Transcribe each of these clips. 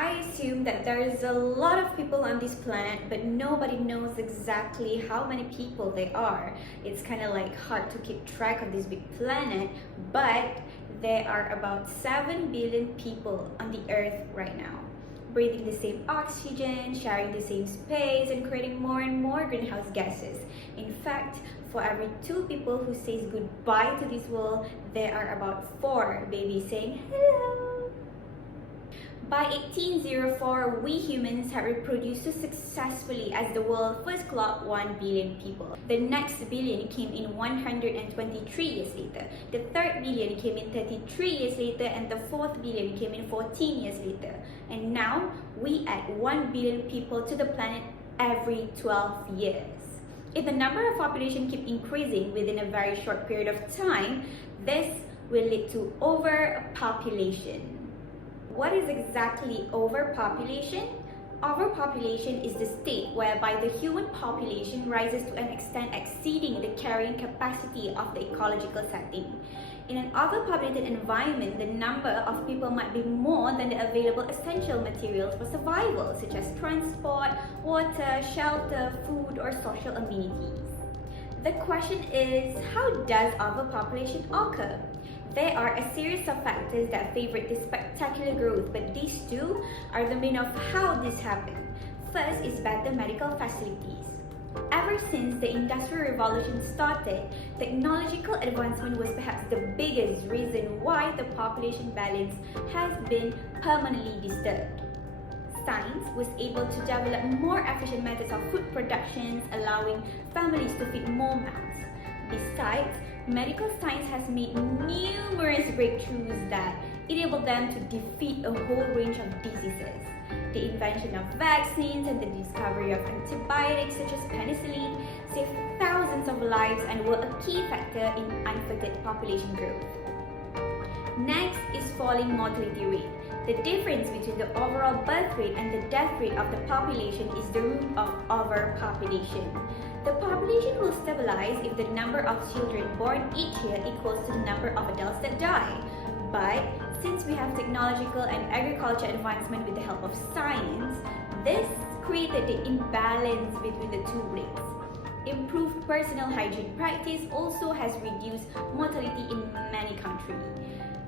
I assume that there is a lot of people on this planet, but nobody knows exactly how many people there are. It's kind of like hard to keep track of this big planet, but there are about 7 billion people on the earth right now, breathing the same oxygen, sharing the same space, and creating more and more greenhouse gases. In fact, for every 2 people who says goodbye to this world, there are about 4 babies saying hello. By 1804, we humans have reproduced so successfully as the world first clocked 1 billion people. The next billion came in 123 years later. The third billion came in 33 years later, and the fourth billion came in 14 years later. And now, we add 1 billion people to the planet every 12 years. If the number of population keep increasing within a very short period of time, this will lead to overpopulation. What is exactly overpopulation? Overpopulation is the state whereby the human population rises to an extent exceeding the carrying capacity of the ecological setting. In an overpopulated environment, the number of people might be more than the available essential materials for survival, such as transport, water, shelter, food, or social amenities. The question is, how does overpopulation occur? There are a series of factors that favor this spectacular growth, but these 2 are the main of how this happened. First is better medical facilities. Ever since the Industrial Revolution started, technological advancement was perhaps the biggest reason why the population balance has been permanently disturbed. Science was able to develop more efficient methods of food production, allowing families to feed more mouths. Besides, medical science has made numerous breakthroughs that enable them to defeat a whole range of diseases. The invention of vaccines and the discovery of antibiotics such as penicillin saved thousands of lives and were a key factor in unfettered population growth. Next is falling mortality rate. The difference between the overall birth rate and the death rate of the population is the root of overpopulation. The population will stabilize if the number of children born each year equals to the number of adults that die. But since we have technological and agriculture advancement with the help of science, this created the imbalance between the 2 rates. Improved personal hygiene practice also has reduced mortality in many countries,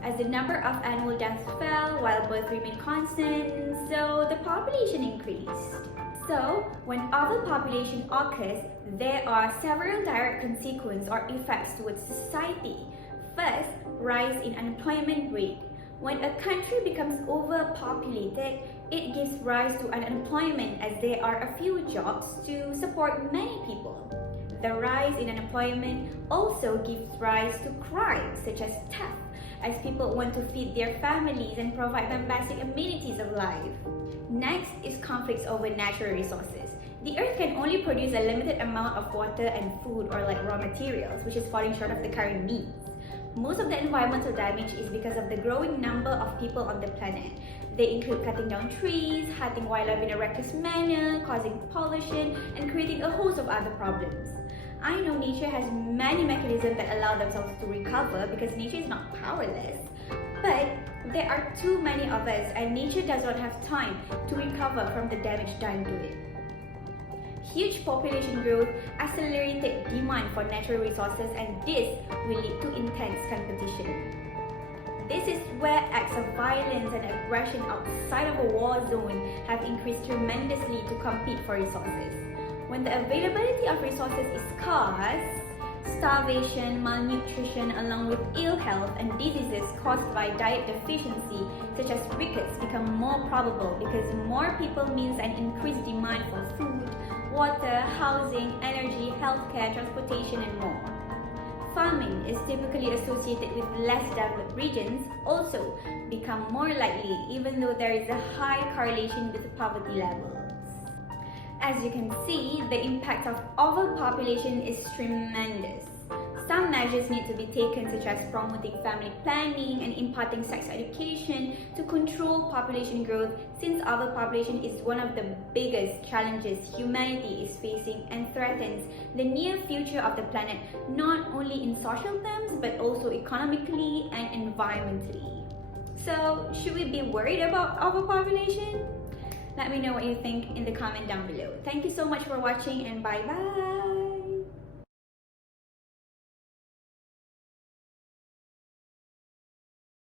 as the number of annual deaths fell while birth remained constant, so the population increased. So, when overpopulation occurs, there are several direct consequences or effects towards society. First, rise in unemployment rate. When a country becomes overpopulated, it gives rise to unemployment as there are a few jobs to support many people. The rise in unemployment also gives rise to crime such as theft, as people want to feed their families and provide them basic amenities of life. Next is conflicts over natural resources. The earth can only produce a limited amount of water and food or like raw materials, which is falling short of the current needs. Most of the environmental damage is because of the growing number of people on the planet. They include cutting down trees, hunting wildlife in a reckless manner, causing pollution, and creating a host of other problems. I know nature has many mechanisms that allow themselves to recover because nature is not powerless. But there are too many of us and nature does not have time to recover from the damage done to it. Huge population growth accelerated demand for natural resources, and this will lead to intense competition. This is where acts of violence and aggression outside of a war zone have increased tremendously to compete for resources. When the availability of resources is scarce, starvation, malnutrition, along with ill health and diseases caused by diet deficiency, such as rickets, become more probable because more people means an increased demand for food, water, housing, energy, healthcare, transportation, and more. Farming is typically associated with less developed regions, also become more likely even though there is a high correlation with poverty levels. As you can see, the impact of overpopulation is tremendous. Some measures need to be taken, such as promoting family planning and imparting sex education to control population growth, since overpopulation is one of the biggest challenges humanity is facing and threatens the near future of the planet, not only in social terms but also economically and environmentally. So, should we be worried about overpopulation? Let me know what you think in the comment down below. Thank you so much for watching, and bye bye!